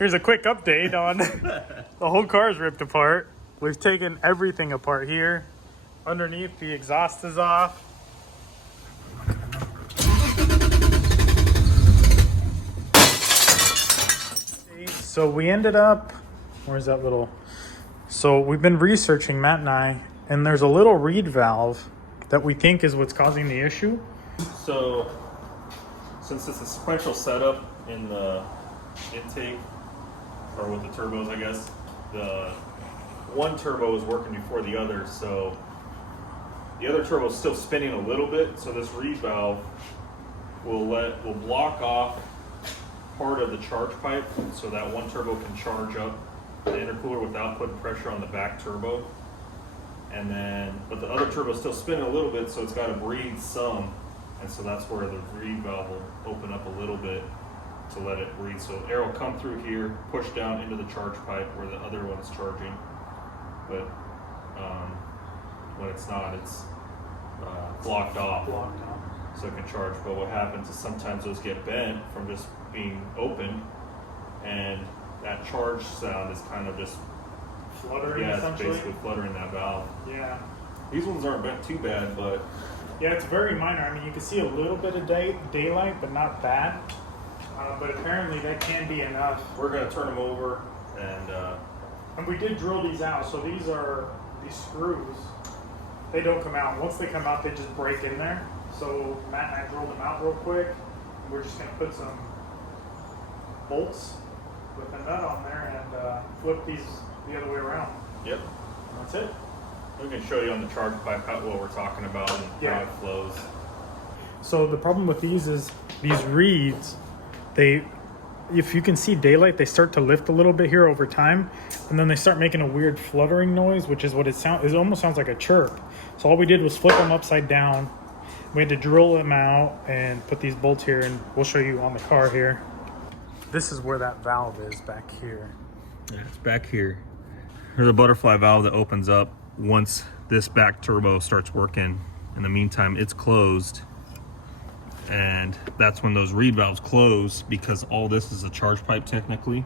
Here's a quick update on the whole car's ripped apart. We've taken everything apart here. Underneath, the exhaust is off. So we ended up, where's that little? So we've been researching, Matt and I, and there's a little reed valve that we think is what's causing the issue. So since it's a sequential setup in the intake, or with the turbos, I guess, the one turbo is working before the other, so the other turbo is still spinning a little bit, so this reed valve will block off part of the charge pipe so that one turbo can charge up the intercooler without putting pressure on the back turbo. And then, but the other turbo is still spinning a little bit, so it's got to breathe some, and so that's where the reed valve will open up a little bit to let it breathe. So air will come through here, push down into the charge pipe where the other one is charging, but when it's not, it's blocked off, so it can charge. But what happens is sometimes those get bent from just being open, and that charge sound is kind of just Fluttering, yeah, essentially. it's basically fluttering that valve. Yeah. These ones aren't bent too bad, but Yeah, it's very minor. I mean, you can see a little bit of daylight, but not bad. But apparently that can be enough. we're gonna turn them over And we did drill these out. So these are these screws. They don't come out. Once they come out, they just break in there. So Matt and I drilled them out real quick. And we're just gonna put some bolts with a nut on there and flip these the other way around. Yep. And that's it. We can show you on the charge pipe what we're talking about and how it flows. So the problem with these is these reeds, if you can see daylight, they start to lift a little bit here over time, and then they start making a weird fluttering noise, which is what it sounds. It almost sounds like a chirp. So all we did was flip them upside down. We had to drill them out and put these bolts here, and we'll show you on the car here. This is where that valve is back here. Yeah, it's back here. There's a butterfly valve that opens up once this back turbo starts working. In the meantime, it's closed, and that's when those reed valves close, because all this is a charge pipe technically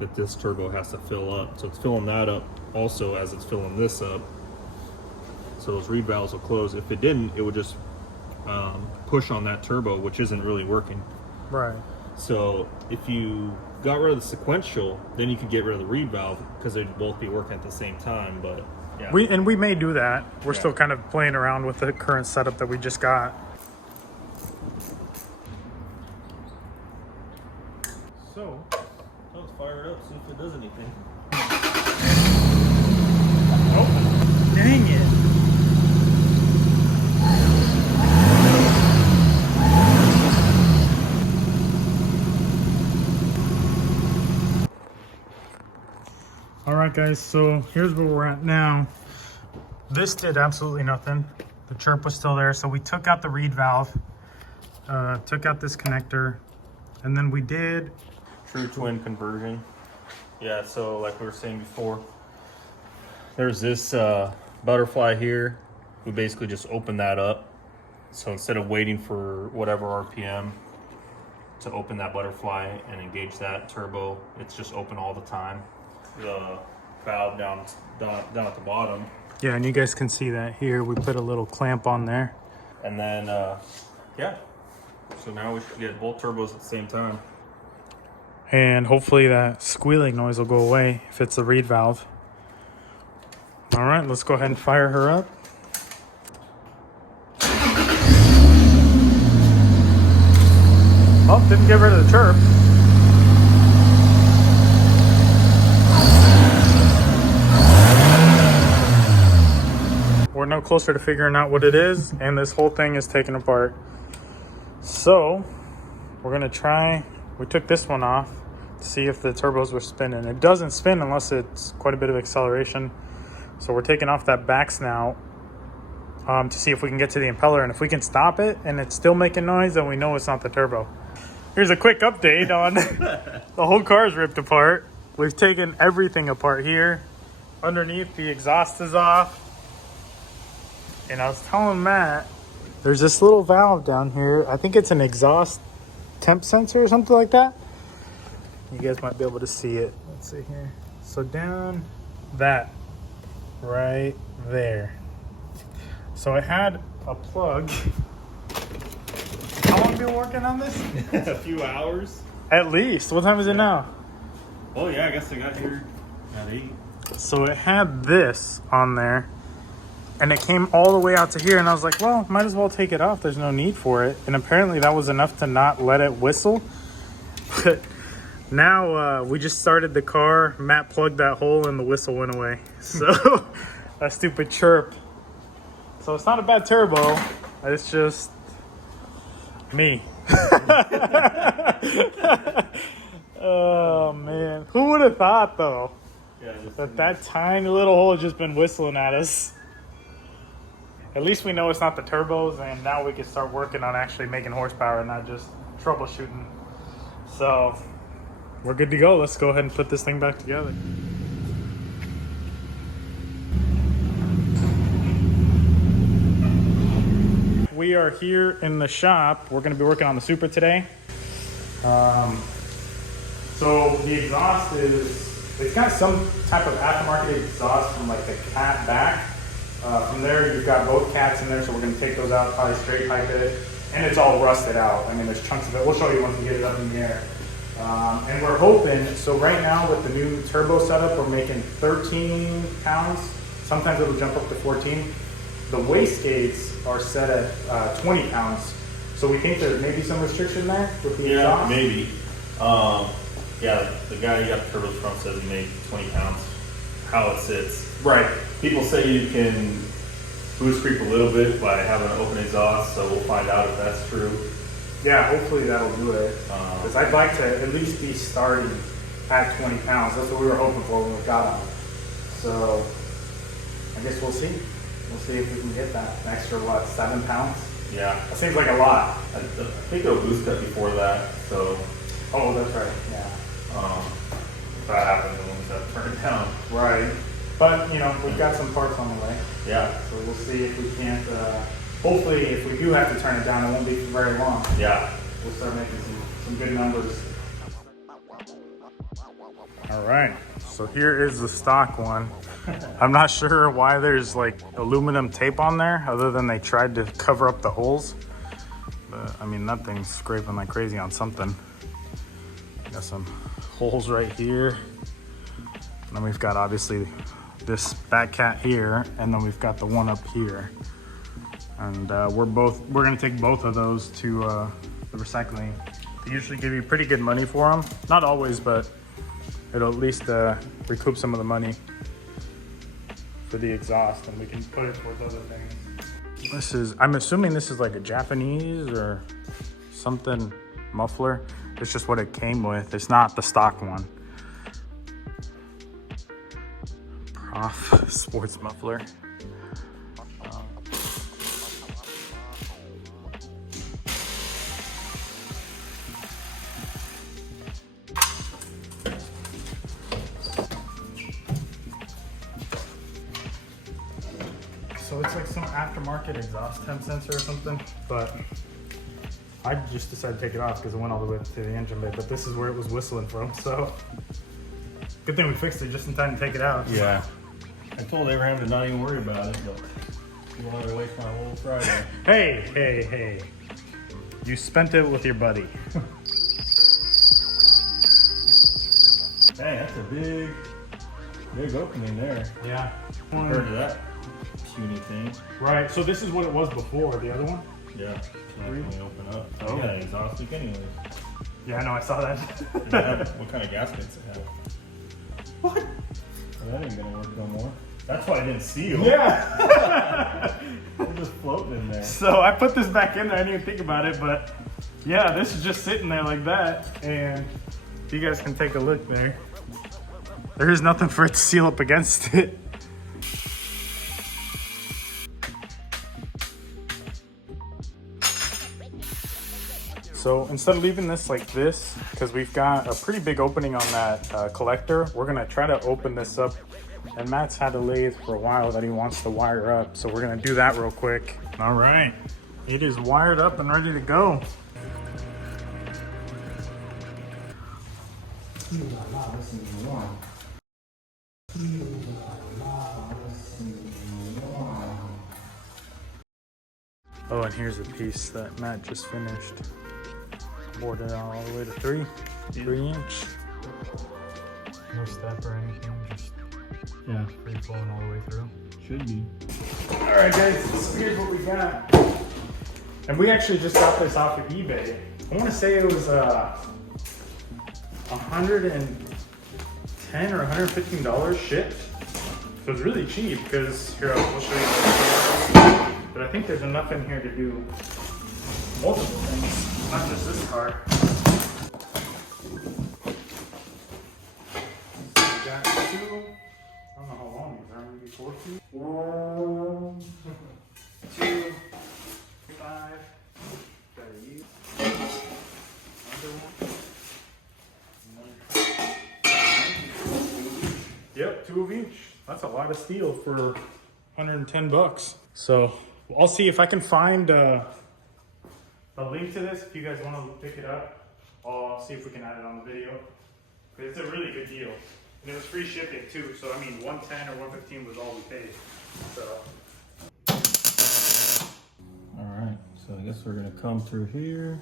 that this turbo has to fill up. So it's filling that up also as it's filling this up. So those reed valves will close. If it didn't, it would just push on that turbo, which isn't really working. Right. So if you got rid of the sequential, then you could get rid of the reed valve, because they'd both be working at the same time. But yeah, we may do that. We're still kind of playing around with the current setup that we just got. So let's fire it up, see if it does anything. oh, dang it. Alright guys, so here's where we're at now. This did absolutely nothing. The chirp was still there, so we took out the reed valve, took out this connector, and then we did True twin conversion. Yeah, so like we were saying before, there's this butterfly here. We basically just open that up. So instead of waiting for whatever RPM to open that butterfly and engage that turbo, it's just open all the time. The valve down at the bottom. Yeah, and you guys can see that here. We put a little clamp on there. And then, yeah. So now we should get both turbos at the same time. And hopefully that squealing noise will go away if it's the reed valve. All right, let's go ahead and fire her up. Oh, didn't get rid of the chirp. We're no closer to figuring out what it is, and this whole thing is taken apart. So we're gonna try, we took this one off to see if the turbos were spinning. It doesn't spin unless it's quite a bit of acceleration. So we're taking off that back snout to see if we can get to the impeller, and if we can stop it and it's still making noise, then we know it's not the turbo. Here's a quick update on the whole car's ripped apart. We've taken everything apart here. Underneath, the exhaust is off. And I was telling Matt, there's this little valve down here. I think it's an exhaust temp sensor or something like that. You guys might be able to see it. Let's see here. So down that right there. So I had a plug. How long have you been working on this? A few hours. At least. What time is it now? Oh yeah, I guess I got here at 8. So it had this on there, and it came all the way out to here, and I was like, well, might as well take it off. There's no need for it. And apparently that was enough to not let it whistle. But now we just started the car. Matt plugged that hole and the whistle went away. So that stupid chirp. So it's not a bad turbo. It's just me. Oh man, who would have thought though that tiny little hole has just been whistling at us? At least we know it's not the turbos, and now we can start working on actually making horsepower and not just troubleshooting. So we're good to go. Let's go ahead and put this thing back together. We are here in the shop. We're going to be working on the Supra today. So the exhaust it's got some type of aftermarket exhaust from like the cat back. From there, you've got both cats in there, so we're going to take those out, probably straight pipe it. And it's all rusted out. I mean, there's chunks of it. We'll show you once we get it up in the air. And we're hoping, so right now with the new turbo setup, we're making 13 pounds. Sometimes it'll jump up to 14. The wastegates are set at 20 pounds. So we think there's maybe some restriction there with the exhaust? Maybe. Yeah, the guy who got the turbos from says he made 20 pounds. How it sits. Right. People say you can boost creep a little bit by having an open exhaust, so we'll find out if that's true. Yeah, hopefully that'll do it. Because I'd like to at least be starting at 20 pounds. That's what we were hoping for when we got on. So I guess we'll see. We'll see if we can get that. An extra, 7 pounds? Yeah. That seems like a lot. I think it'll boost up before that, so. Oh, that's right, yeah. If that happens, then we'll just have to turn it down. Right. But, we've got some parts on the way. Yeah. So we'll see if we can't, hopefully if we do have to turn it down, it won't be for very long. Yeah. We'll start making some good numbers. All right, so here is the stock one. I'm not sure why there's like aluminum tape on there, other than they tried to cover up the holes. But I mean, that thing's scraping like crazy on something. Got some holes right here. And then we've got obviously this back cat here, and then we've got the one up here. And we're gonna take both of those to the recycling. They usually give you pretty good money for them. Not always, but it'll at least recoup some of the money for the exhaust, and we can put it towards other things. I'm assuming this is like a Japanese or something muffler. It's just what it came with. It's not the stock one. Prof sports muffler. So it's like some aftermarket exhaust temp sensor or something, but I just decided to take it off because it went all the way to the engine bay, but this is where it was whistling from, so good thing we fixed it just in time to take it out. Yeah. I told Abraham to not even worry about it, but he wanted to waste my whole Friday. Hey. You spent it with your buddy. Dang, that's a big opening there. Yeah. Heard of that puny thing. Right, so this is what it was before, the other one? Yeah. Can actually open up. Oh. Yeah, exhaust leak anyways. Yeah, I know, I saw that. What kind of gaskets it have? What? Well, that ain't gonna work no more. That's why I didn't seal. Yeah. They're just floating in there. So I put this back in there, I didn't even think about it, but yeah, this is just sitting there like that, and you guys can take a look there. There is nothing for it to seal up against it. So instead of leaving this like this, because we've got a pretty big opening on that collector, we're gonna try to open this up. And Matt's had a lathe for a while that he wants to wire up, so we're gonna do that real quick. All right, it is wired up and ready to go. Oh, and here's a piece that Matt just finished. Bored it out all the way to 3 inch. No step or anything, just free flowing all the way through. Should be. All right, guys, so here's what we got. And we actually just got this off of eBay. I want to say it was $110 or $115 shipped. So it's really cheap because here I'll show you. But I think there's enough in here to do multiple things, not just this car. So we got 2. I don't know how long these are. Maybe 4 feet. 1, 2, 5. Gotta use. Another one. Yep, 2 of each. That's a lot of steel for $110. So I'll see if I can find a link to this. If you guys want to pick it up, I'll see if we can add it on the video. But it's a really good deal. And it was free shipping too. So I mean, $110 or $115 was all we paid. So. All right, so I guess we're gonna come through here,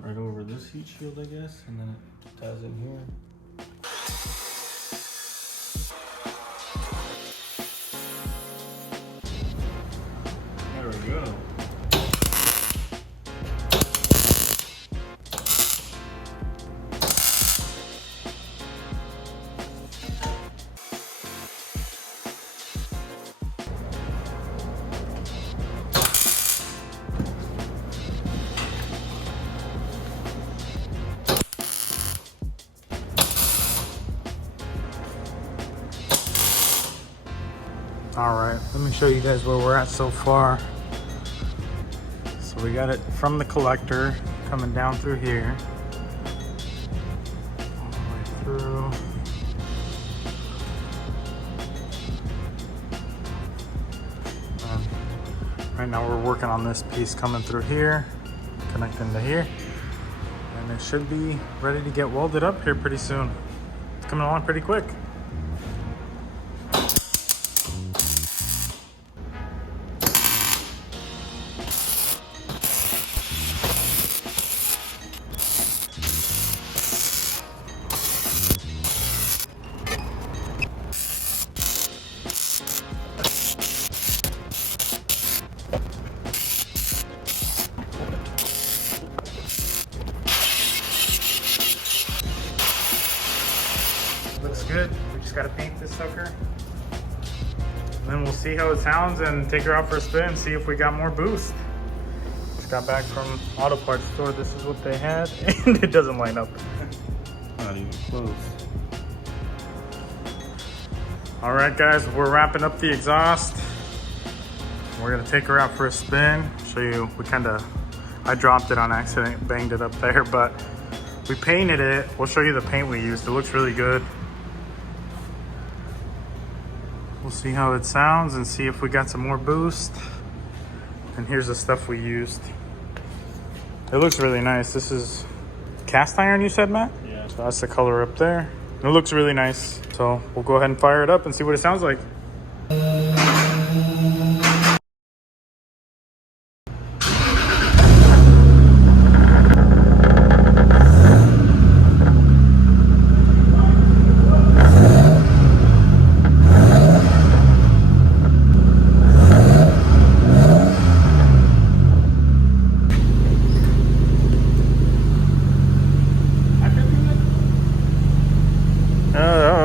right over this heat shield, I guess, and then it ties in here. There we go. All right, let me show you guys where we're at so far. So we got it from the collector coming down through here, all the way through. Right now we're working on this piece coming through here, connecting to here, and it should be ready to get welded up here pretty soon. It's coming along pretty quick. Looks good. We just gotta paint this sucker. And then we'll see how it sounds and take her out for a spin and see if we got more boost. Just got back from auto parts store. This is what they had, and it doesn't line up. Not even close. All right, guys, we're wrapping up the exhaust. We're gonna take her out for a spin. Show you, I dropped it on accident, banged it up there, but we painted it. We'll show you the paint we used. It looks really good. We'll see how it sounds and see if we got some more boost. And here's the stuff we used. It looks really nice. This is cast iron, you said, Matt? Yeah. So that's the color up there. It looks really nice. So we'll go ahead and fire it up and see what it sounds like.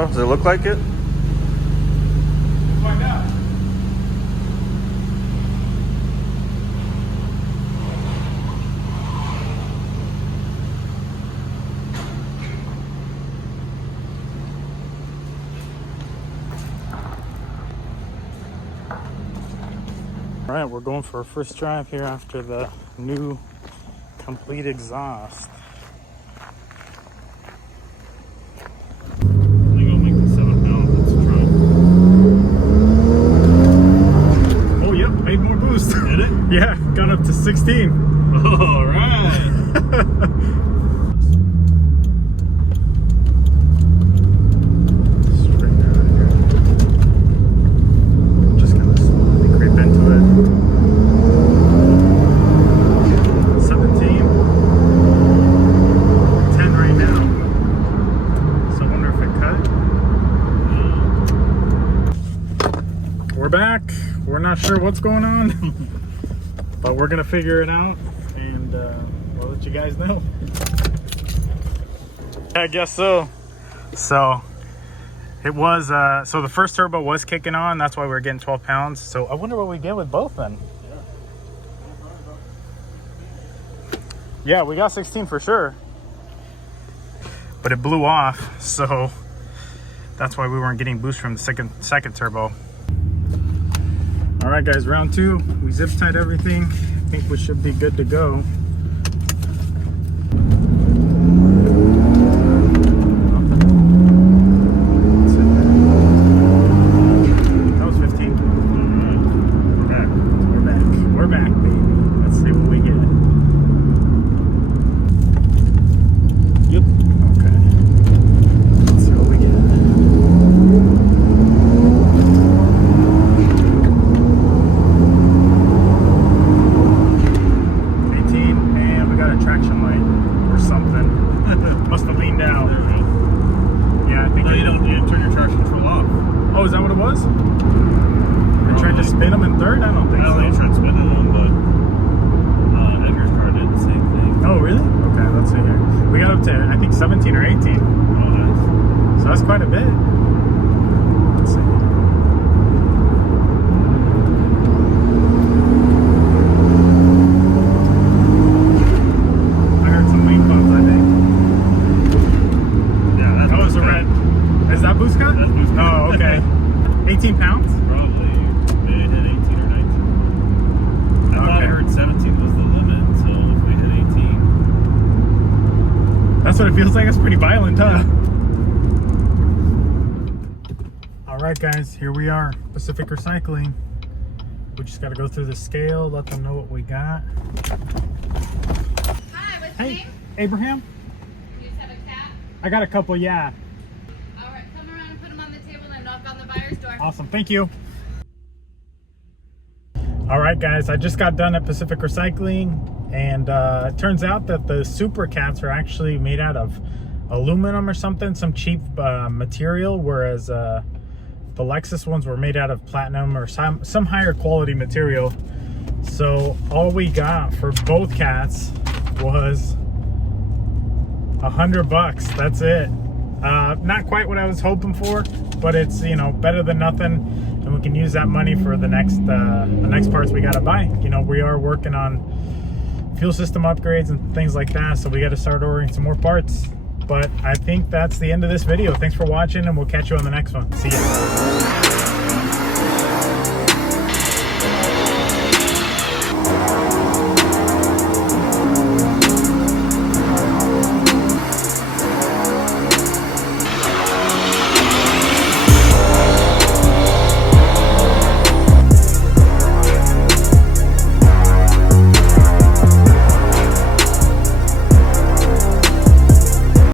Does it look like it? Let's find out. All right, we're going for our first drive here after the new complete exhaust. Yeah, got up to 16. All right. Just gonna slowly creep into it. 17. 10 right now. So I wonder if it cut. We're back. We're not sure what's going on, but we're gonna figure it out, and we'll let you guys know. I guess so. So it was so the first turbo was kicking on, that's why we were getting 12 pounds. So I wonder what we get with both then. Yeah, we got 16 for sure, but it blew off, so that's why we weren't getting boost from the second turbo. All right, guys, round 2. We zip tied everything. I think we should be good to go. That was 15. We're back. We're back. We're back, baby. Let's see what we get. Yep. Okay. Let's see what we get. 18, and we got a traction light or something. Must have leaned out. Yeah, I think. No, you didn't turn your traction control off. Oh, is that what it was? I tried to spin them in third? I don't think No, so. you tried spinning them, but Edgar's car did the same thing. Oh, really? Okay, let's see here. We got up to, I think, 17 or 18. Oh, nice. So that's quite a bit. Let's see. I heard some wing bumps, I think. Yeah, that's Oh, it's a red. Is that boost cut? That's boost cut. Oh, okay. 18 pounds? Probably. Maybe it hit 18 or 19. I thought I Okay. heard 17 was the limit, so if we hit 18. That's what it feels like. It's pretty violent, huh? All right, guys, here we are, Pacific Recycling. We just got to go through the scale, let them know what we got. Hi, what's your Hey, name? Abraham, You just have a cat? I got a couple, yeah. All right, come around and put them on the table and knock on the buyer's door. Awesome, thank you. All right, guys, I just got done at Pacific Recycling, and it turns out that the SUPRA cats are actually made out of aluminum or something, some cheap material, whereas the Lexus ones were made out of platinum or some higher quality material. So all we got for both cats was $100. That's it. Not quite what I was hoping for, but it's, you know, better than nothing, and we can use that money for the next parts we gotta buy. You know, we are working on fuel system upgrades and things like that, so we got to start ordering some more parts. But I think that's the end of this video. Thanks for watching, and we'll catch you on the next one. See ya.